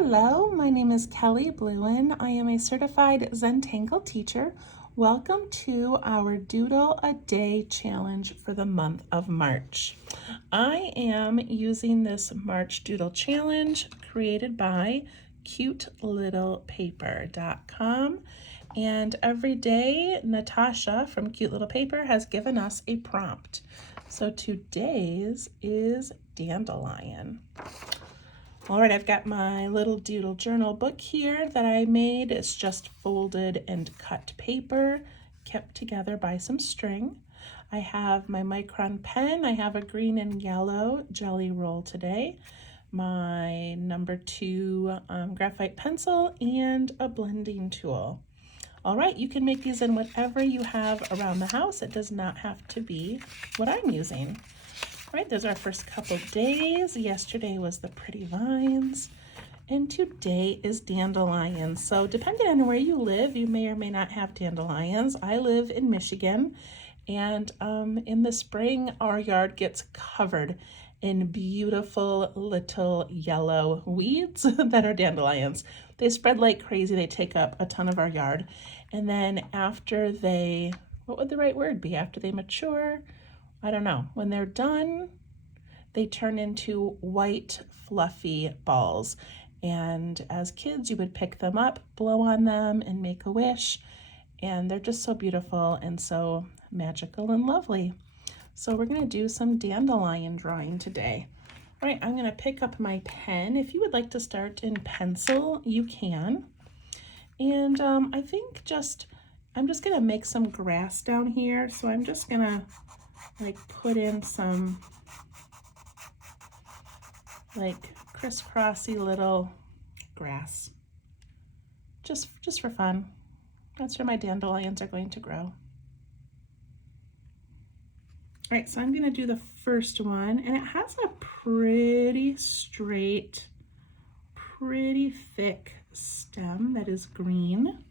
Hello, my name is Kelly Bluen. I am a certified Zentangle teacher. Welcome to our Doodle a Day challenge for the month of March. I am using this March Doodle challenge created by cutelittlepaper.com. And every day, Natasha from Cute Little Paper has given us a prompt. So today's is Dandelion. All right, I've got my little doodle journal book here that I made. It's just folded and cut paper, kept together by some string. I have my Micron pen. I have a green and yellow jelly roll today, my number 2 graphite pencil, and a blending tool. All right, you can make these in whatever you have around the house. It does not have to be what I'm using. All right, there's our first couple days. Yesterday was the pretty vines, and today is dandelions. So depending on where you live, you may or may not have dandelions. I live in Michigan, and in the spring, our yard gets covered in beautiful little yellow weeds that are dandelions. They spread like crazy. They take up a ton of our yard. And then after they, what would the right word be? After they mature, I don't know. When they're done, they turn into white, fluffy balls. And as kids, you would pick them up, blow on them, and make a wish. And they're just so beautiful and so magical and lovely. So we're going to do some dandelion drawing today. All right, I'm going to pick up my pen. If you would like to start in pencil, you can. And I think I'm just going to make some grass down here. So I'm just going to put in some crisscrossy little grass, just for fun. That's where my dandelions are going to grow. All right, so I'm going to do the first one, and it has a pretty straight, pretty thick stem that is green.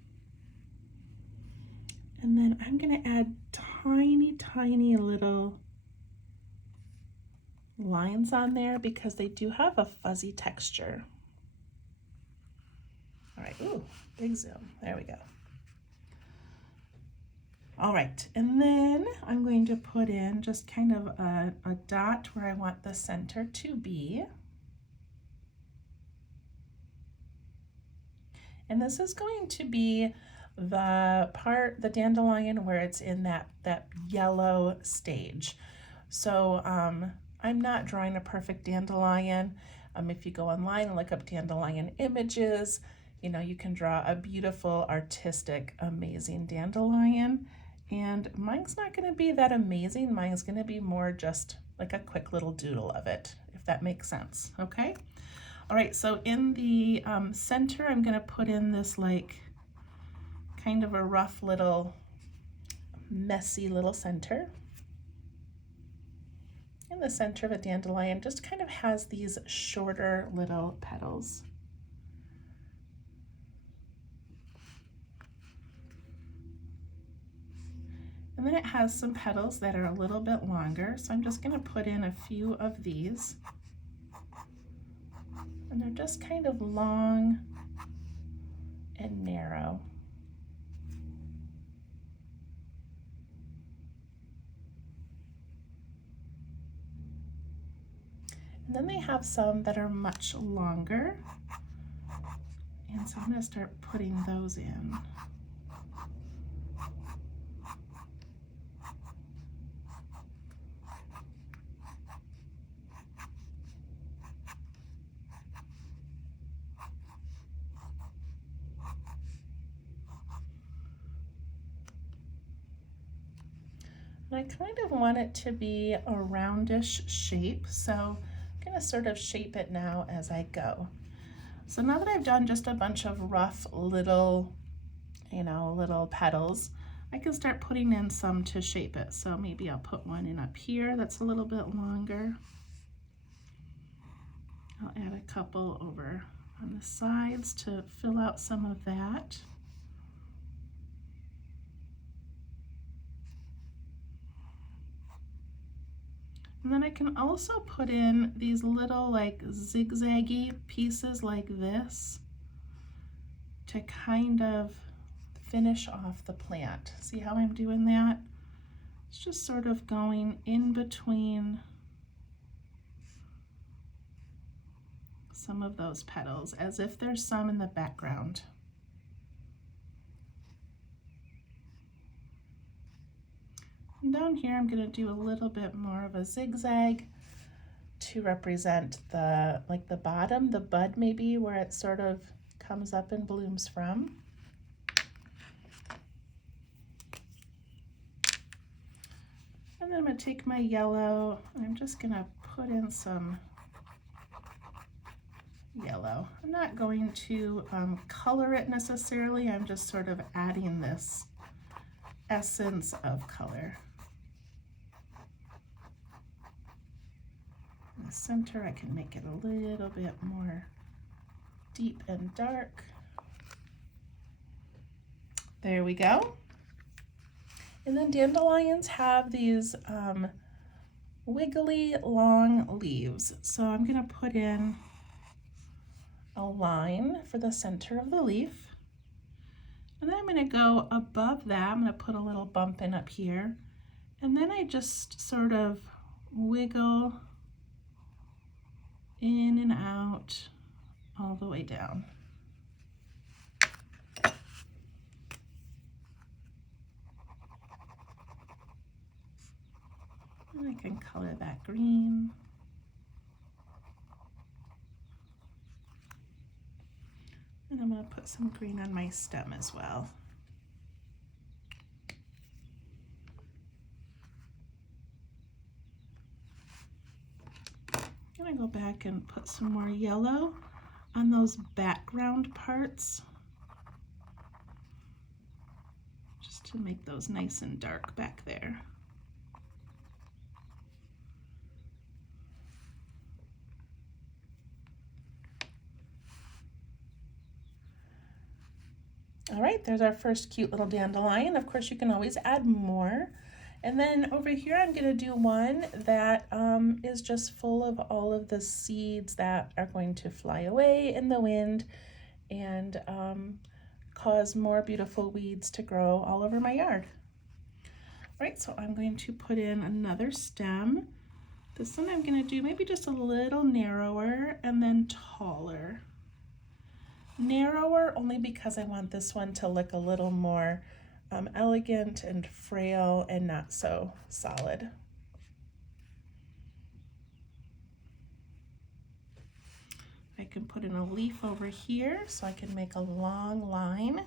And then I'm going to add tiny little lines on there because they do have a fuzzy texture. All right, ooh, big zoom. There we go. All right, and then I'm going to put in just kind of a dot where I want the center to be. And this is going to be the dandelion where it's in that yellow stage. So I'm not drawing a perfect dandelion. If you go online and look up dandelion images, you know, you can draw a beautiful, artistic, amazing dandelion. And mine's not going to be that amazing. Mine's going to be more just like a quick little doodle of it, if that makes sense, okay? All right, so in the center, I'm going to put in this kind of a rough little, messy little center. In the center of a dandelion just kind of has these shorter little petals. And then it has some petals that are a little bit longer, so I'm just going to put in a few of these. And they're just kind of long and narrow. And then they have some that are much longer. And so I'm going to start putting those in. And I kind of want it to be a roundish shape, so I'm going to sort of shape it now as I go. So now that I've done just a bunch of rough little, little petals, I can start putting in some to shape it. So maybe I'll put one in up here that's a little bit longer. I'll add a couple over on the sides to fill out some of that. And then I can also put in these little like zigzaggy pieces like this to kind of finish off the plant. See how I'm doing that? It's just sort of going in between some of those petals as if there's some in the background. And down here I'm going to do a little bit more of a zigzag to represent the bottom, the bud maybe, where it sort of comes up and blooms from. And then I'm going to take my yellow and I'm just going to put in some yellow. I'm not going to color it necessarily, I'm just sort of adding this essence of color. In the center I can make it a little bit more deep and dark. There we go. And then dandelions have these wiggly long leaves. So I'm going to put in a line for the center of the leaf. And then I'm going to go above that. I'm going to put a little bump in up here. And then I just sort of wiggle in and out all the way down. And I can color that green. And I'm going to put some green on my stem as well. I'm going to go back and put some more yellow on those background parts, just to make those nice and dark back there. All right, there's our first cute little dandelion. Of course, you can always add more. And then over here, I'm going to do one that is just full of all of the seeds that are going to fly away in the wind and cause more beautiful weeds to grow all over my yard. All right, so I'm going to put in another stem. This one I'm going to do maybe just a little narrower and then taller. Narrower only because I want this one to look a little more elegant and frail and not so solid. I can put in a leaf over here so I can make a long line.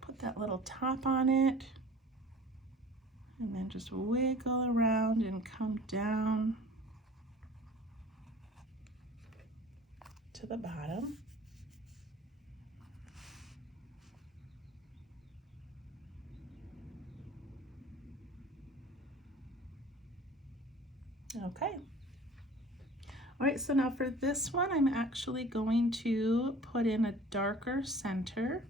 Put that little top on it and then just wiggle around and come down to the bottom. Okay. All right, so now for this one, I'm actually going to put in a darker center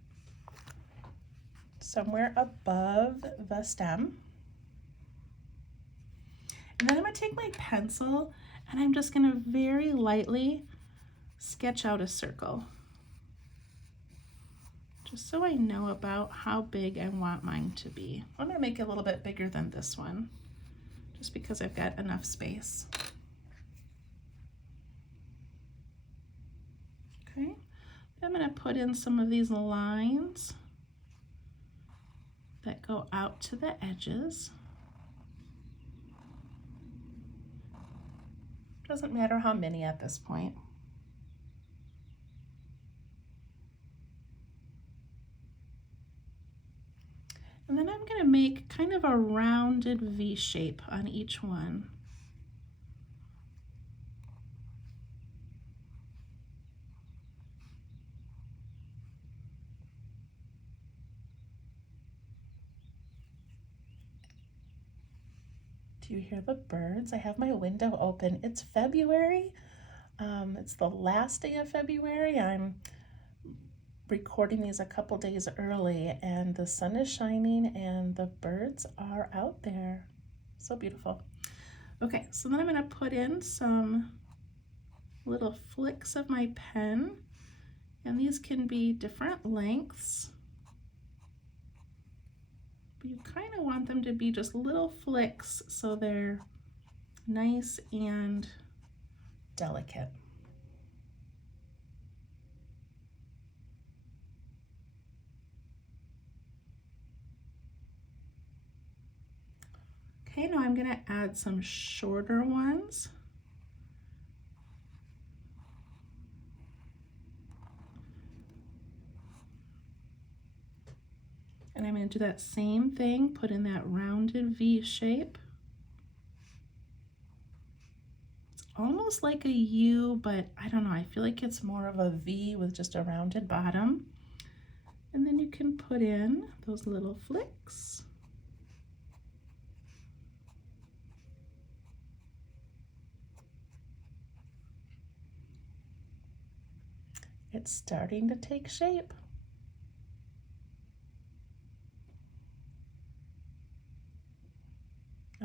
somewhere above the stem. And then I'm going to take my pencil and I'm just going to very lightly sketch out a circle, just so I know about how big I want mine to be. I'm going to make it a little bit bigger than this one, just because I've got enough space. Okay, I'm going to put in some of these lines that go out to the edges. Doesn't matter how many at this point. And then I'm going to make kind of a rounded V shape on each one. Do you hear the birds? I have my window open. It's February. It's the last day of February. I'm recording these a couple days early and the sun is shining and the birds are out there. So beautiful. Okay, so then I'm going to put in some little flicks of my pen, and these can be different lengths. But you kind of want them to be just little flicks so they're nice and delicate. Okay, now I'm going to add some shorter ones. And I'm going to do that same thing, put in that rounded V shape. It's almost like a U, but I don't know, I feel like it's more of a V with just a rounded bottom. And then you can put in those little flicks. It's starting to take shape.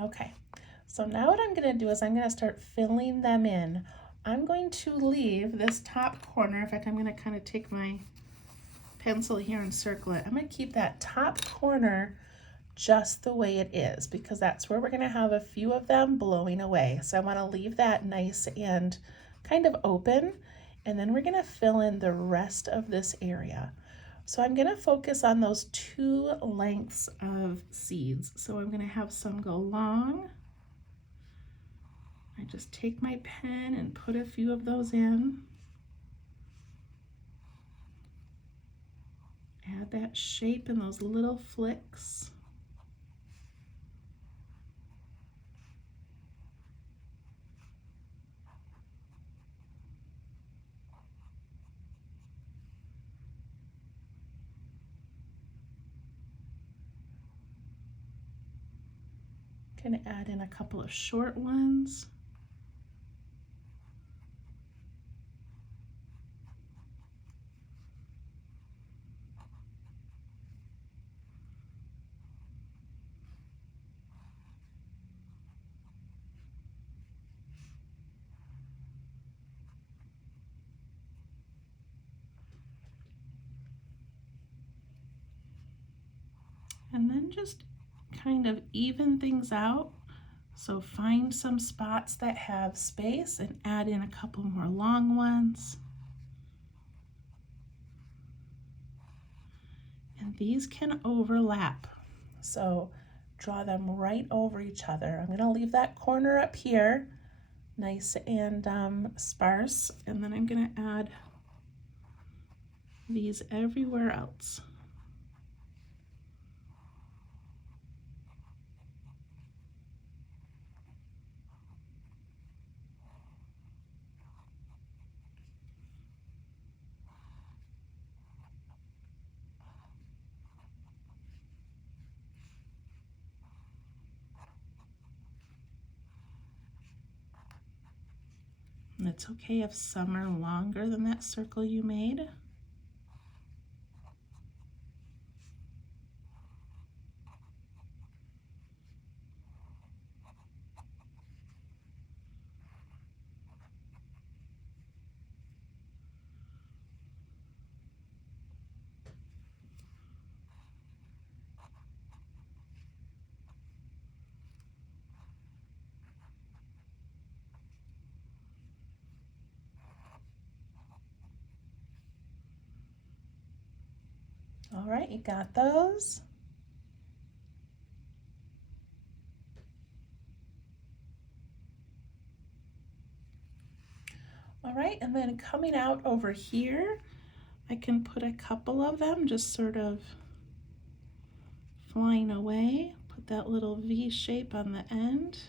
Okay, so now what I'm going to do is I'm going to start filling them in. I'm going to leave this top corner. In fact, I'm going to kind of take my pencil here and circle it. I'm going to keep that top corner just the way it is because that's where we're going to have a few of them blowing away. So I want to leave that nice and kind of open, and then we're going to fill in the rest of this area. So I'm going to focus on those two lengths of seeds. So I'm going to have some go long. I just take my pen and put a few of those in. Add that shape in those little flicks. Gonna add in a couple of short ones. And then just kind of even things out. So find some spots that have space and add in a couple more long ones. And these can overlap. So draw them right over each other. I'm going to leave that corner up here nice and sparse, and then I'm going to add these everywhere else. And it's okay if some are longer than that circle you made. All right, you got those? All right, and then coming out over here, I can put a couple of them just sort of flying away. Put that little V shape on the end.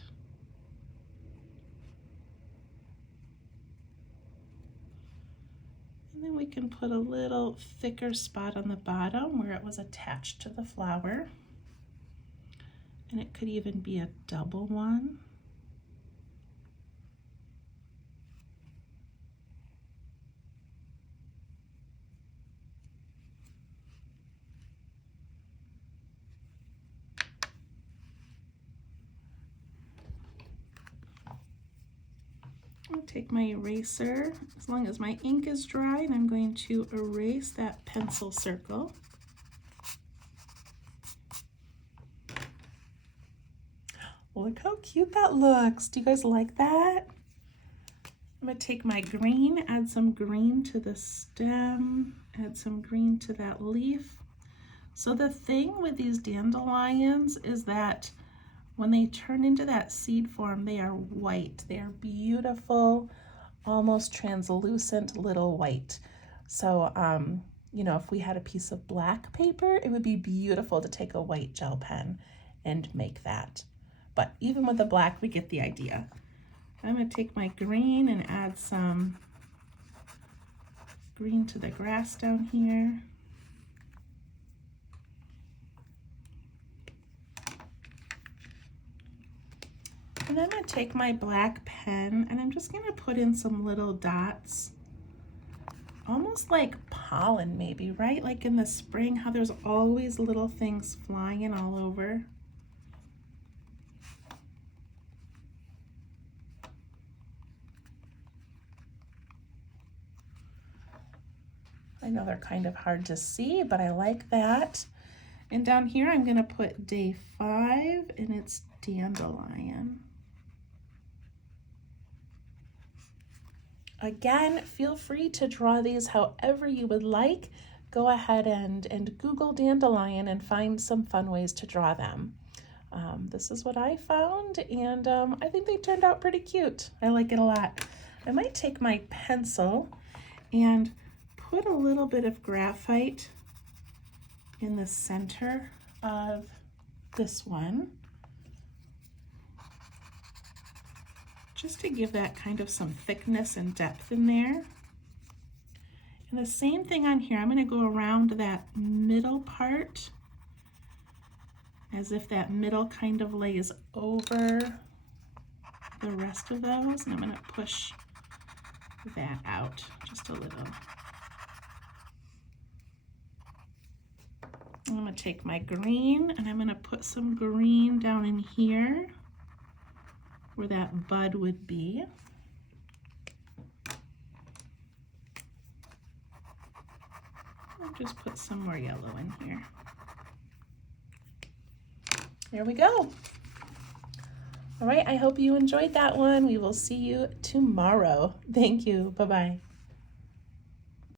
And then we can put a little thicker spot on the bottom where it was attached to the flower. And it could even be a double one. take my eraser, as long as my ink is dry, and I'm going to erase that pencil circle. Look how cute that looks. Do you guys like that? I'm gonna take my green, add some green to the stem, add some green to that leaf. So the thing with these dandelions is that when they turn into that seed form, they are white. They are beautiful, almost translucent little white. So, you know, if we had a piece of black paper, it would be beautiful to take a white gel pen and make that. But even with the black, we get the idea. I'm going to take my green and add some green to the grass down here. And I'm going to take my black pen and I'm just going to put in some little dots, almost like pollen maybe, right? Like in the spring, how there's always little things flying all over. I know they're kind of hard to see, but I like that. And down here, I'm going to put day 5, and it's dandelion. Again, feel free to draw these however you would like. Go ahead and Google dandelion and find some fun ways to draw them. This is what I found, and I think they turned out pretty cute. I like it a lot. I might take my pencil and put a little bit of graphite in the center of this one, just to give that kind of some thickness and depth in there. And the same thing on here. I'm going to go around that middle part as if that middle kind of lays over the rest of those, and I'm going to push that out just a little. I'm going to take my green and I'm going to put some green down in here where that bud would be. I'll just put some more yellow in here. There we go. All right, I hope you enjoyed that one. We will see you tomorrow. Thank you. Bye-bye.